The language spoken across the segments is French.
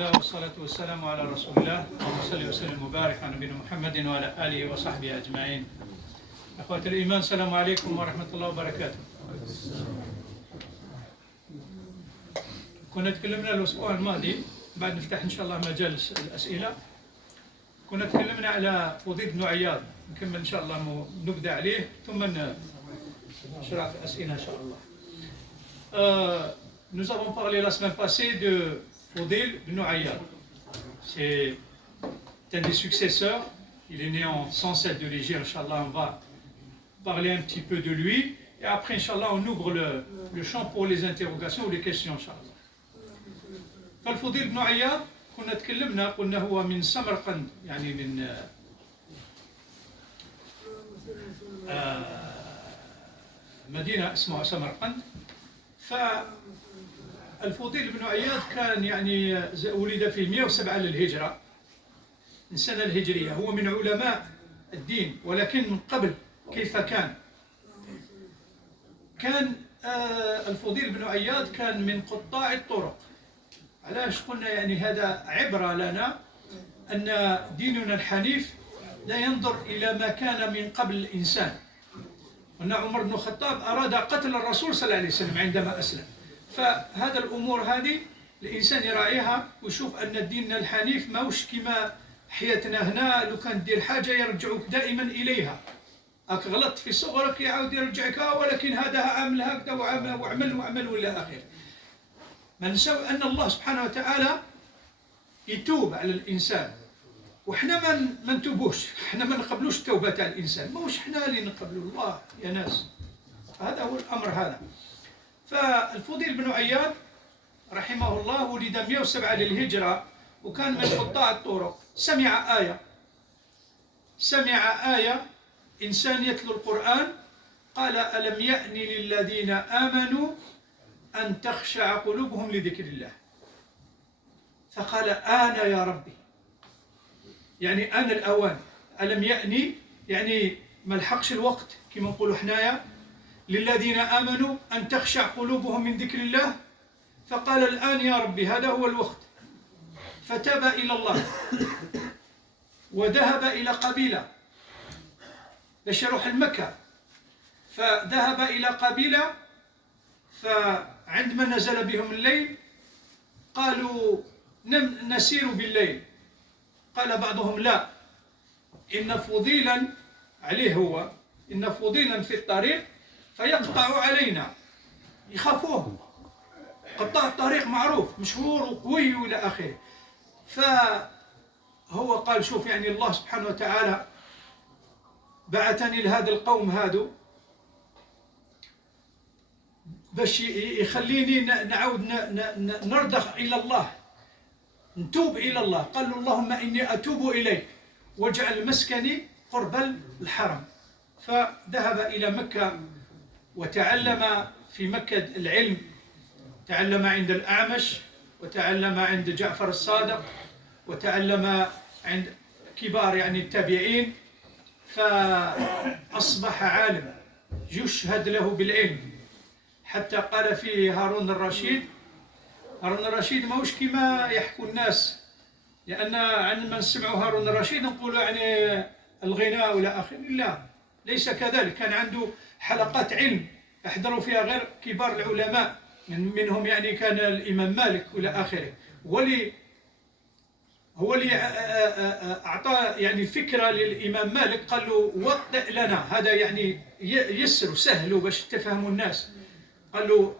الله والصلاة والسلام على رسول الله اللهم صل وسلم وبارك على نبينا محمد وعلى آله وصحبه أجمعين. أخوة الإيمان، السلام عليكم ورحمة الله وبركاته. كنا تكلمنا الأسبوع الماضي بعد نفتح إن شاء الله مجال الأسئلة. كنا تكلمنا على فضيل بن عياض، نكمل إن شاء الله نبدأ عليه ثم نشرع في الأسئلة إن شاء الله. Nous avons parlé la semaine passée de Fodil ibn Ayyad. C'est un des successeurs. Il est né en 107 de l'Hégire. Inch'Allah, on va parler un petit peu de lui. Et après, Inch'Allah, on ouvre le champ pour les interrogations ou les questions, Inch'Allah. فالفضيل بن عياض كنا تكلمنا قلنا هو من سمرقند، يعني من مدينة اسمها سمرقند. فالفضيل بن عياض كان يعني ولد في 107 للهجرة، السنة الهجرية. هو من علماء الدين، ولكن من قبل كيف كان الفضيل بن عياض كان من قطاع الطرق. علاش قلنا يعني هذا عبرة لنا أن ديننا الحنيف لا ينظر إلى ما كان من قبل الإنسان. أن عمر بن الخطاب أراد قتل الرسول صلى الله عليه وسلم عندما أسلم. فهذا الأمور هذه الإنسان يراعيها ويشوف أن ديننا الحنيف ماهوش كما حياتنا هنا. لو كان دير حاجة يرجعوك دائما إليها، أك غلطت في صغرك يعاود يرجعك، ولكن هذا عمل هكذا وعمل ولا آخره. ما نساو أن الله سبحانه وتعالى يتوب على الإنسان، وإحنا ما نتوبوش، إحنا ما نقبلوش التوبة تاع الإنسان، ماهوش إحنا اللي نقبلوا الله يا ناس. هذا هو الأمر هذا. فالفضيل بن عياض رحمه الله ولد 107 للهجرة، وكان من قطاع الطرق. سمع آية إنسان يتلو القرآن، قال: ألم يأن للذين آمنوا أن تخشع قلوبهم لذكر الله. فقال: آن يا ربي، يعني آن الأوان. ألم يأني يعني ما لحقش الوقت كما نقولوا حنايا للذين آمنوا أن تخشع قلوبهم من ذكر الله. فقال: الآن يا ربي، هذا هو الوقت. فتاب إلى الله وذهب إلى قبيلة باش يروح المكة. فذهب إلى قبيلة، فعندما نزل بهم الليل قالوا: نسير بالليل. قال بعضهم: لا، إن فضيلا عليه هو، إن فضيلا في الطريق فيقطع علينا. يخافوه، قطاع الطريق معروف مشهور وقوي وإلى آخره. فهو قال: شوف، يعني الله سبحانه وتعالى بعثني لهذا القوم هادو باش يخليني نعود نرضخ إلى الله، نتوب إلى الله. قال له: اللهم إني أتوب إليك واجعل مسكني قرب الحرم. فذهب إلى مكة وتعلم في مكة العلم، تعلم عند الأعمش، وتعلم عند جعفر الصادق، وتعلم عند كبار يعني التابعين. فأصبح عالم يشهد له بالعلم، حتى قال فيه هارون الرشيد ماهوش كما يحكوا الناس، لأن عندما نسمعوا هارون الرشيد نقولوا يعني الغناء ولا آخره. لا، ليس كذلك. كان عنده حلقات علم يحضروا فيها غير كبار العلماء، منهم يعني كان الإمام مالك وإلى آخره. هو اللي أعطى يعني فكرة للإمام مالك، قال له: وطئ لنا، هذا يعني يسر وسهل باش تفهموا الناس. قال له: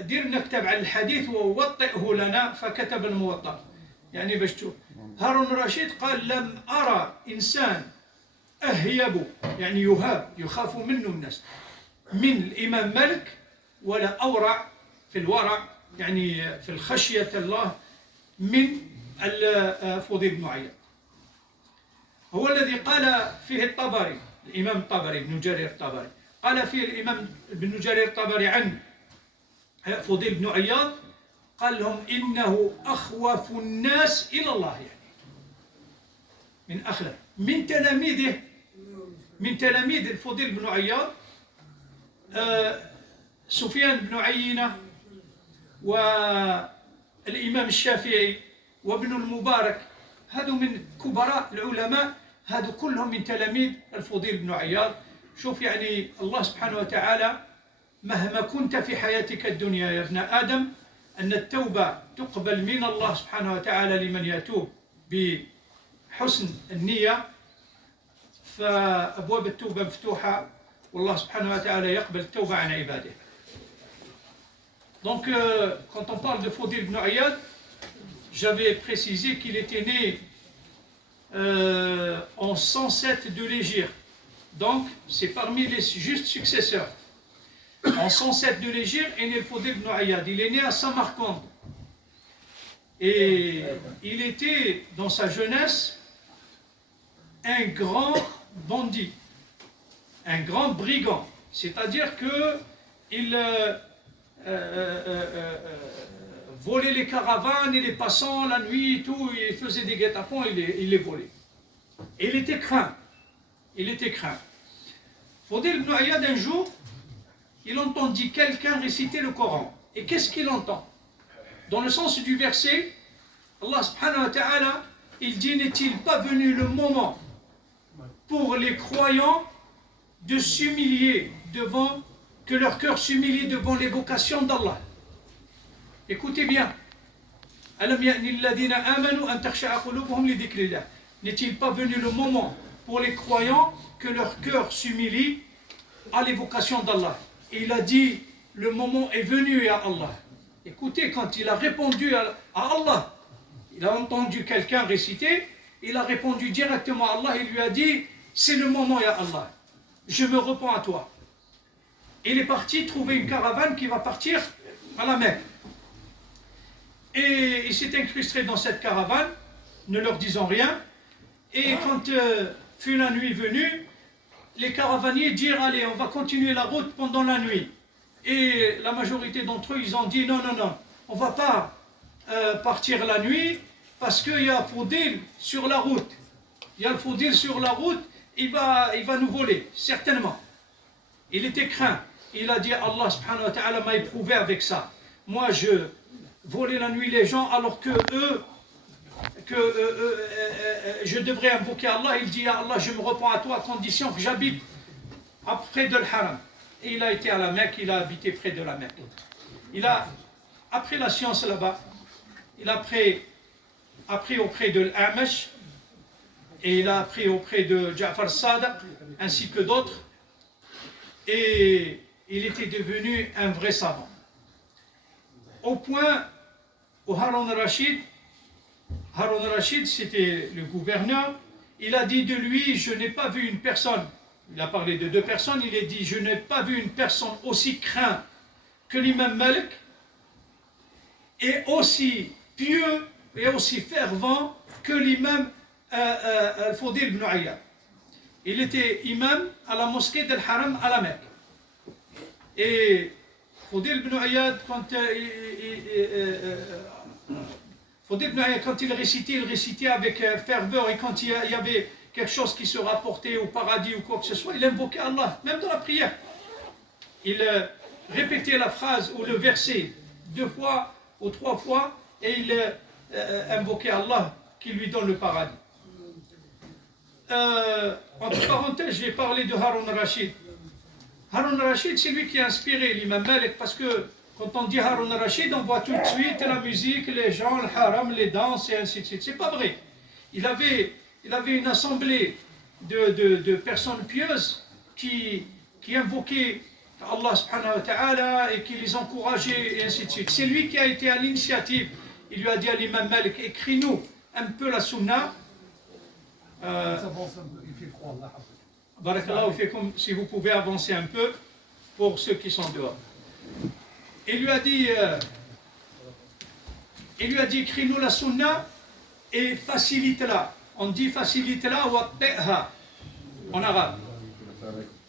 دير نكتب على الحديث ووطئه لنا. فكتب الموطأ، يعني باش تشوف. هارون الرشيد قال: لم أرى إنسان أهيب، يعني يخاف منه الناس، من الإمام مالك، ولا أورع في الورع، يعني في الخشية الله، من الفضيل بن عياض. هو الذي قال فيه الطبري، الإمام الطبري بن جرير الطبري، قال فيه الإمام ابن جرير الطبري عن فضيل بن عياض، قال لهم: إنه أخوف الناس إلى الله، يعني من أخلاق من تلاميذ الفضيل بن عياض سفيان بن عيينة والإمام الشافعي وابن المبارك، هذو من كبراء العلماء، هذو كلهم من تلاميذ الفضيل بن عياض. شوف يعني الله سبحانه وتعالى مهما كنت في حياتك الدنيا يا ابن آدم، أن التوبة تقبل من الله سبحانه وتعالى لمن يتوب بحسن النية، فأبواب التوبة مفتوحة والله سبحانه وتعالى يقبل التوبة عن عباده. Donc, quand on parle de Fodil ibn Iyad, j'avais précisé qu'il était né en 107 de l'Hégire. Donc, c'est parmi les justes successeurs. En 107 de l'Hégire est né le Fodil ibn Iyad. Il est né à Samarcande. Et il était, dans sa jeunesse, un grand bandit, un grand brigand. C'est-à-dire qu'il volait les caravanes et les passants la nuit, tout, il faisait des guet-apens, il les volait. Et il était craint. Il était craint. Fodil ibn Iyad, un jour, il entendit quelqu'un réciter le Coran. Et qu'est-ce qu'il entend? Dans le sens du verset, Allah subhanahu wa ta'ala, il dit: n'est-il pas venu le moment pour les croyants de s'humilier devant, que leur cœur s'humilie devant l'évocation d'Allah? Écoutez bien. N'est-il pas venu le moment pour les croyants que leur cœur s'humilie à l'évocation d'Allah? Et il a dit: le moment est venu à Allah. Écoutez, quand il a répondu à Allah, il a entendu quelqu'un réciter, il a répondu directement à Allah, il lui a dit: c'est le moment, ya Allah, je me repens à toi. Il est parti trouver une caravane qui va partir à la Mecque. Et il s'est incrusté dans cette caravane, ne leur disant rien. Et quand fut la nuit venue, les caravaniers dirent: allez, on va continuer la route pendant la nuit. Et la majorité d'entre eux, ils ont dit: non, non, non, on ne va pas partir la nuit, parce qu'il y a Fodil sur la route. Il y a le Fodil sur la route, il va nous voler, certainement. Il était craint. Il a dit: Allah subhanahu wa ta'ala m'a éprouvé avec ça. Moi, je volais la nuit les gens, alors que je devrais invoquer Allah. Il dit: Allah, je me repens à toi à condition que j'habite près de l'Haram. Et il a été à la Mecque, il a habité près de la Mecque. Il a appris la science là-bas. Il a appris auprès de l'Amash, et il a appris auprès de Ja'far Sadiq, ainsi que d'autres. Et il était devenu un vrai savant. Au point où Harun al-Rashid, c'était le gouverneur, il a dit de lui: je n'ai pas vu une personne, il a parlé de deux personnes, il a dit: je n'ai pas vu une personne aussi crainte que l'imam Malik, et aussi pieux et aussi fervent que l'imam al-Fodil ibn Iyad. Il était imam à la mosquée del Haram à la Mecque. Et Fodil ibn Iyad, quand il récitait avec ferveur, et quand il y avait quelque chose qui se rapportait au paradis ou quoi que ce soit, il invoquait Allah, même dans la prière. Il répétait la phrase ou le verset 2 fois ou 3 fois, et il invoquait Allah qui lui donne le paradis. Entre parenthèses, je vais parler de Harun al-Rashid. Harun al-Rashid, c'est lui qui a inspiré l'imam Malik, parce que quand on dit Harun al-Rashid, on voit tout de suite la musique, les gens, le haram, les danses et ainsi de suite. C'est pas vrai. Il avait une assemblée de personnes pieuses qui invoquaient Allah subhanahu wa ta'ala et qui les encourageaient et ainsi de suite. C'est lui qui a été à l'initiative. Il lui a dit à l'imam Malik: écris-nous un peu la sunna. Il fait froid là. Barakallahu fikum, si vous pouvez avancer un peu pour ceux qui sont dehors. Il lui a dit écris-nous la sunna et facilite-la. On dit facilite-la wa ta'ha en arabe.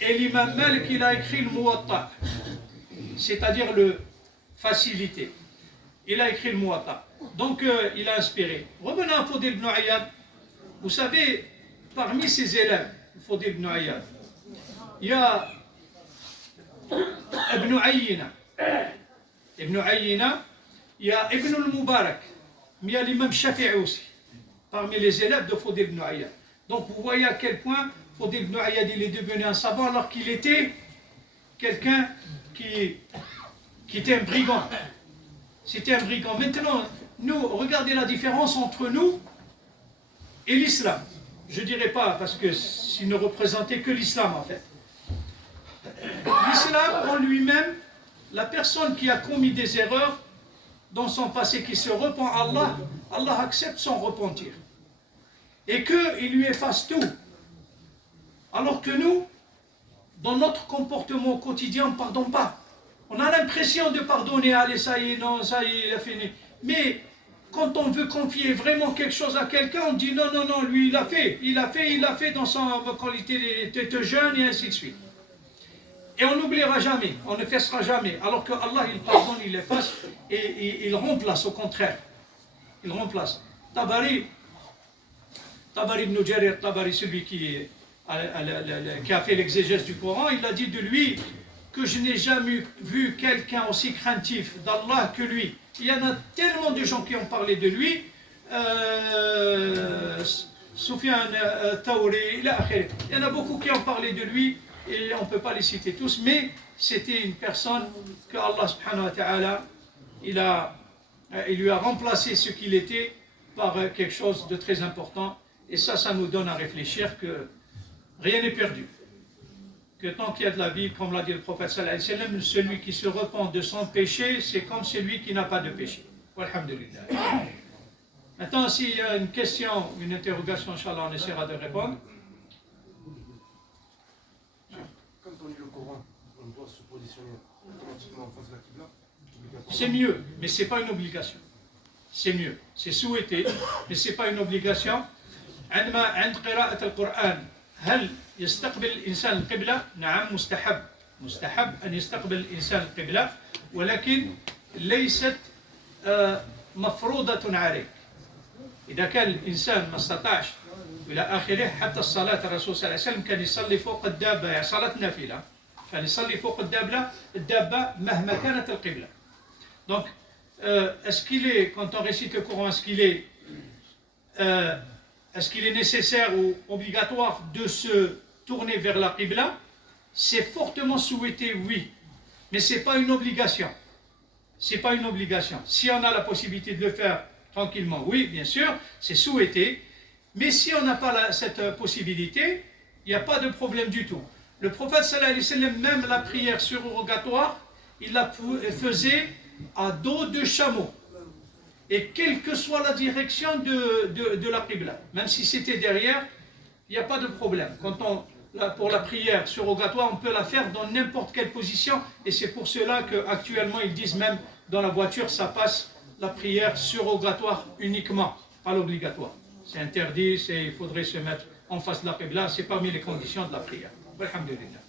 Et l'imam Malik, il a écrit le muwatta, c'est-à-dire le facilité. Il a écrit le muwatta. Donc il a inspiré. Revenons à Fodil ibn Iyad. Vous savez, parmi ses élèves, Fodil ibn Iyad, il y a Ibn Ayyina. Ibn Ayyina, il y a Ibn al-Mubarak. mais il y a l'imam Shafi'i aussi, parmi les élèves de Fodil ibn Ayyad. Donc vous voyez à quel point Fodil ibn Ayyad il est devenu un savant alors qu'il était quelqu'un qui était un brigand. C'était un brigand. Maintenant, nous, regardez la différence entre nous et l'islam. Je ne dirais pas, parce que s'il ne représentait que l'islam en fait. L'islam en lui-même, la personne qui a commis des erreurs dans son passé, qui se repent à Allah, Allah accepte son repentir. Et qu'il lui efface tout. Alors que nous, dans notre comportement quotidien, on ne pardonne pas. On a l'impression de pardonner, allez, ça y est, non, ça y est, il a fini. Mais quand on veut confier vraiment quelque chose à quelqu'un, on dit non, non, non, lui, il a fait dans son, quand il était jeune, et ainsi de suite. Et on n'oubliera jamais, on ne fessera jamais. Alors que Allah, il pardonne, il efface, et il remplace, au contraire. Il remplace. Tabari ibn Jarir, Tabari, celui qui a fait l'exégèse du Coran, il a dit de lui que je n'ai jamais vu quelqu'un aussi craintif d'Allah que lui. Il y en a tellement de gens qui ont parlé de lui, Soufiane Taouri, il y en a beaucoup qui ont parlé de lui, et on ne peut pas les citer tous, mais c'était une personne que Allah subhanahu wa ta'ala, il lui a remplacé ce qu'il était par quelque chose de très important, et ça nous donne à réfléchir que rien n'est perdu. Que tant qu'il y a de la vie, comme l'a dit le prophète sallallahu alayhi wa sallam, celui qui se repent de son péché, c'est comme celui qui n'a pas de péché. Walhamdulillah. Maintenant, s'il y a une question, une interrogation, Inch'Allah, on essaiera de répondre. Quand on lit le Coran, on doit se positionner automatiquement en face de la Qibla. C'est mieux, mais ce n'est pas une obligation. C'est mieux. C'est souhaité, mais ce n'est pas une obligation. عند قراءة القرآن هل يستقبل الإنسان القبلة؟ نعم مستحب أن يستقبل الإنسان القبلة ولكن ليست مفروضة عليه. إذا كان الإنسان ما استطاعش إلى آخره حتى الصلاة الرسول صلى الله عليه وسلم كان يصلي فوق الدابة يعني صلاة نافلة كان يصلي فوق الدابة مهما كانت القبلة. Donc est-ce qu'il est, quand on récite le Coran, est-ce qu'il est nécessaire ou obligatoire de se tourner vers la Qibla? C'est fortement souhaité, oui. Mais ce n'est pas une obligation. Ce n'est pas une obligation. Si on a la possibilité de le faire tranquillement, oui, bien sûr, c'est souhaité. Mais si on n'a pas cette possibilité, il n'y a pas de problème du tout. Le prophète sallallahu alayhi wa sallam, même la prière surrogatoire, il la faisait à dos de chameau. Et quelle que soit la direction de la Qibla, même si c'était derrière, il n'y a pas de problème. Pour la prière surrogatoire, on peut la faire dans n'importe quelle position, et c'est pour cela qu'actuellement ils disent même dans la voiture, ça passe la prière surrogatoire uniquement, pas l'obligatoire. C'est interdit, il faudrait se mettre en face de la Qibla, c'est parmi les conditions de la prière. Alhamdulillah.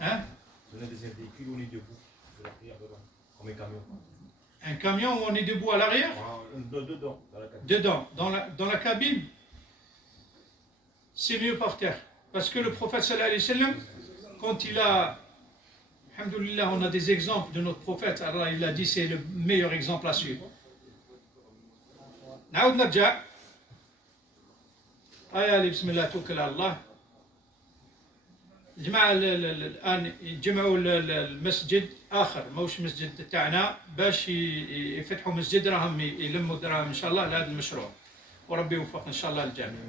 Hein? On a des véhicules où on est debout, de la prière devant, comme un camion. Un camion où on est debout à l'arrière? Dedans, dans la cabine. Dedans, dans la cabine, c'est mieux par terre. Parce que le prophète sallallahu alayhi wa sallam, quand il a, alhamdoulilah, on a des exemples de notre prophète, alors il a dit c'est le meilleur exemple à suivre. نعود نرجع. آية بسم الله توكل على الله. الجماعة الآن يجمعوا المسجد آخر موش مسجد تاعنا باش يفتحوا مسجد راهم يلموا دراهم إن شاء الله لهذا المشروع وربي يوفق إن شاء الله الجميع.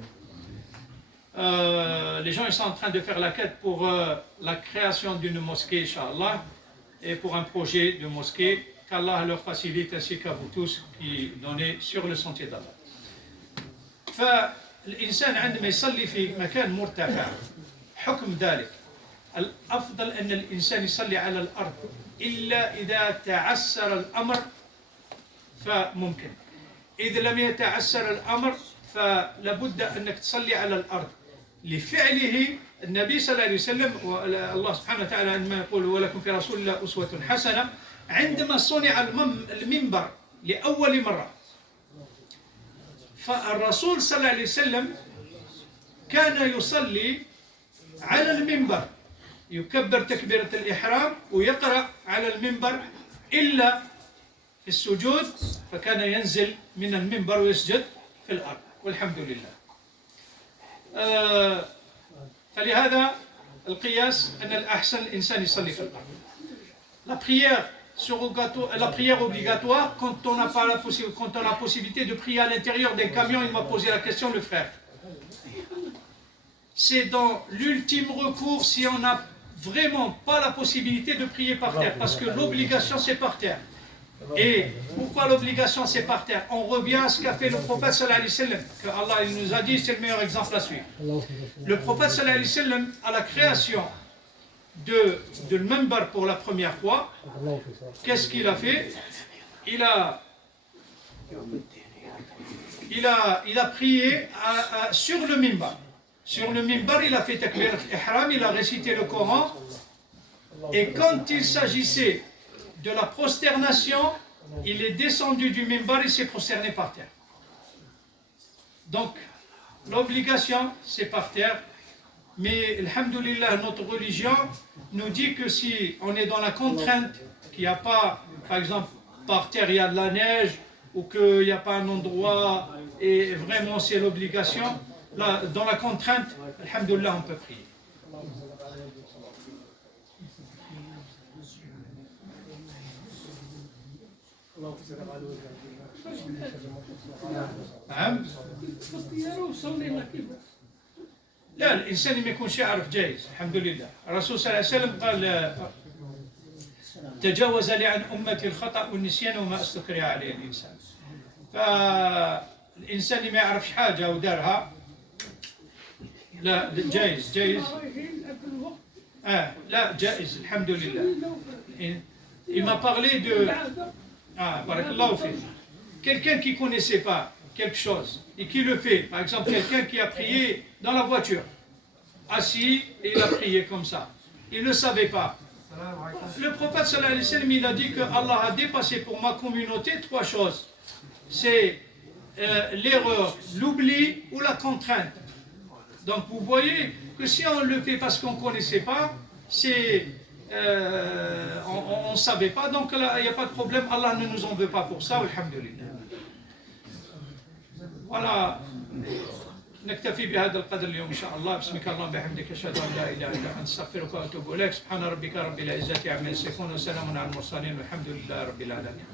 Les gens ils sont en train de faire la quête pour la création d'une mosquée Inch'Allah et pour un projet de mosquée qu'Allah leur facilite ainsi qu'à vous tous qui donnez sur le sentier d'Allah. فالإنسان عندما يصلي في مكان مرتفع حكم ذلك الأفضل أن الإنسان يصلي على الأرض إلا إذا تعسر الأمر فممكن إذا لم يتعسر الأمر فلابد أنك تصلي على الأرض لفعله النبي صلى الله عليه وسلم والله سبحانه وتعالى عندما يقول ولكم في رسول الله أسوة حسنة عندما صنع المنبر لأول مرة فالرسول صلى الله عليه وسلم كان يصلي على المنبر يكبر تكبيرة الإحرام ويقرأ على المنبر إلا في السجود، فكان ينزل من المنبر ويسجد في الأرض والحمد لله. فلهذا القياس أن الأحسن الإنسان يصلي في الأرض. La prière obligatoire, quand on n'a pas quand on a la possibilité de prier à l'intérieur d'un camion, il m'a posé la question, le frère. C'est dans l'ultime recours si on n'a vraiment pas la possibilité de prier par terre, parce que l'obligation c'est par terre. Et pourquoi l'obligation c'est par terre? On revient à ce qu'a fait le prophète sallallahu alayhi wa sallam, que Allah il nous a dit, c'est le meilleur exemple à suivre. Le prophète sallallahu alayhi wa sallam, à la création de le minbar pour la première fois, qu'est-ce qu'il a fait? Il a prié sur le minbar. Sur le minbar, il a fait takbir al-ihram, il a récité le Coran. Et quand il s'agissait de la prosternation, il est descendu du minbar et s'est prosterné par terre. Donc, l'obligation, c'est par terre. Mais, alhamdoulilah, notre religion nous dit que si on est dans la contrainte, qu'il n'y a pas, par exemple, par terre, il y a de la neige, ou qu'il n'y a pas un endroit, et vraiment c'est l'obligation, là, dans la contrainte, alhamdoulilah, on peut prier. لا الإنسان ما يكونش يعرف جايز الحمد لله. الرسول صلى الله عليه وسلم قال تجاوز لي عن أمتي الخطأ والنسيان وما استكره عليه الإنسان. فالإنسان اللي ما يعرفش حاجة ودارها لا جايز لا جائز الحمد لله. Il m'a parlé de barakallahu fik. Quelqu'un qui ne connaissait pas quelque chose et qui le fait, par exemple quelqu'un qui a prié dans la voiture, assis et il a prié comme ça, il ne savait pas. Le prophète sallallahu alayhi wa sallam, il a dit que Allah a dépassé pour ma communauté 3 choses. C'est l'erreur, l'oubli ou la contrainte. Donc vous voyez que si on le fait parce qu'on ne connaissait pas, c'est on ne savait pas, donc là il n'y a pas de problème, Allah ne nous en veut pas pour ça, alhamdulillah. Voilà. نكتفي بهذا القدر اليوم إن شاء الله. بسمك اللهم بحمدك أشهد أن لا إله إلا أنت أستغفرك وأتوب إليك. سبحان ربك رب العزة عما يصفون وسلام على المرسلين والحمد لله رب العالمين.